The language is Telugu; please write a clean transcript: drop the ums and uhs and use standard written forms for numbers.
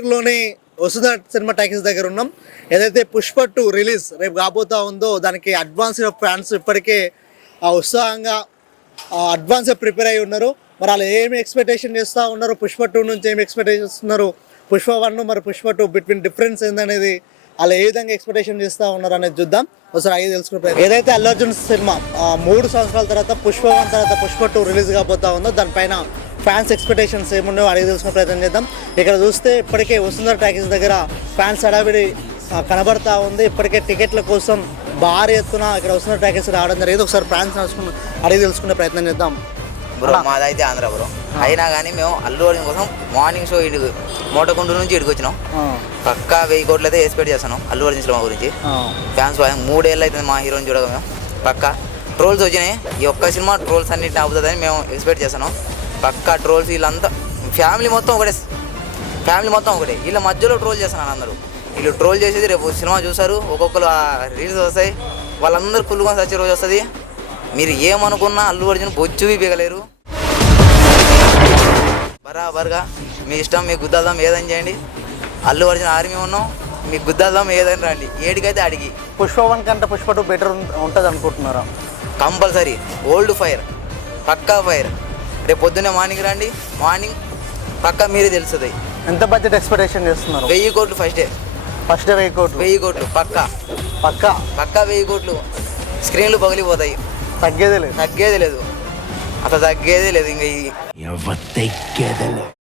నగర్లోని వసుధ సినిమా టాకీస్ దగ్గర ఉన్నాం. ఏదైతే పుష్ప 2 రిలీజ్ రేపు కాబోతా ఉందో దానికి అడ్వాన్స్ ఫ్యాన్స్ ఇప్పటికే ఉత్సాహంగా అడ్వాన్స్గా ప్రిపేర్ అయి ఉన్నారు. మరి వాళ్ళు ఏమి ఎక్స్పెక్టేషన్ చేస్తూ ఉన్నారు, పుష్ప 2 నుంచి ఏమి ఎక్స్పెక్టేషన్ చేస్తున్నారు, పుష్ప 1 మరి పుష్ప 2 బిట్వీన్ డిఫరెన్స్ ఏందనేది వాళ్ళు ఏ విధంగా ఎక్స్పెక్టేషన్ చేస్తూ ఉన్నారు అనేది చూద్దాం. ఒకసారి అయ్యి తెలుసుకుంటే ఏదైతే అల్లు అర్జున్ సినిమా 3 సంవత్సరాల తర్వాత పుష్ప 1 తర్వాత పుష్ప 2 రిలీజ్ కాబోతా ఉందో దానిపైన ఫ్యాన్స్ ఎక్స్పెక్టేషన్స్ ఏమున్నాయో అడిగి తెలుసుకునే ప్రయత్నం చేద్దాం. ఇక్కడ చూస్తే ఇప్పటికే వసుంధర టాకీస్ దగ్గర ఫ్యాన్స్ హడావిడి కనబడతా ఉంది. ఇప్పటికే టికెట్ల కోసం భారీ ఎత్తున ఇక్కడ వసుంధర టాకీస్ రావడం జరిగింది. ఒకసారి ఫ్యాన్స్ అడిగి తెలుసుకునే ప్రయత్నం చేద్దాం. బ్రో మాదైతే ఆంధ్ర బ్రో, అయినా కానీ మేము అల్లు అర్జున్ కోసం మార్నింగ్ షో ఇటు మోటకుండు నుంచి ఇటుకు వచ్చినాం. పక్కా 1000 కోట్లు అయితే ఎక్స్పెక్ట్ చేస్తున్నాం అల్లు అర్జున్ సినిమా గురించి. ఫ్యాన్స్ 3 ఏళ్ళు అవుతుంది మా హీరోని చూడగా. మేము పక్కా ట్రోల్స్ వచ్చినాయి, ఈ ఒక్క సినిమా ట్రోల్స్ అన్నింటిని ఆపుతుందని మేము ఎక్స్పెక్ట్ చేస్తున్నాం. పక్కా ట్రోల్స్ వీళ్ళంతా ఫ్యామిలీ మొత్తం ఒకటే, వీళ్ళ మధ్యలో ట్రోల్ చేస్తున్నారు అందరూ. వీళ్ళు ట్రోల్ చేసేది రేపు సినిమా చూసారు, ఒక్కొక్కరు రీల్స్ వస్తాయి, వాళ్ళందరూ కుళ్ళుకొని వచ్చే రోజు వస్తుంది. మీరు ఏమనుకున్నా అల్లు అర్జున్ బొచ్చువి పీగలేరు. బరాబర్గా మీ ఇష్టం, మీకు గుద్దాదాం ఏదని చేయండి. అల్లు అర్జున్ ఆర్మీ ఉన్నాం, మీకు గుద్దాదాం ఏదని రండి, ఏడికైతే అడిగి. పుష్ప 1 కంటే పుష్ప 2 బెటర్ ఉంటుంది అనుకుంటున్నారా? కంపల్సరీ ఓల్డ్ ఫైర్, పక్కా ఫైర్. రేపు పొద్దున్నే మార్నింగ్ రండి, మార్నింగ్ పక్కా మీరే తెలుస్తుంది. ఎంత బడ్జెట్ ఎక్స్పెక్టేషన్ చేస్తున్నారు? 1000 కోట్లు ఫస్ట్ డే 1000 కోట్లు. 1000 కోట్లు పక్కా 1000 కోట్లు. స్క్రీన్లు పగిలిపోతాయి, తగ్గేదే లేదు, అసలు తగ్గేదే లేదు. ఇంకా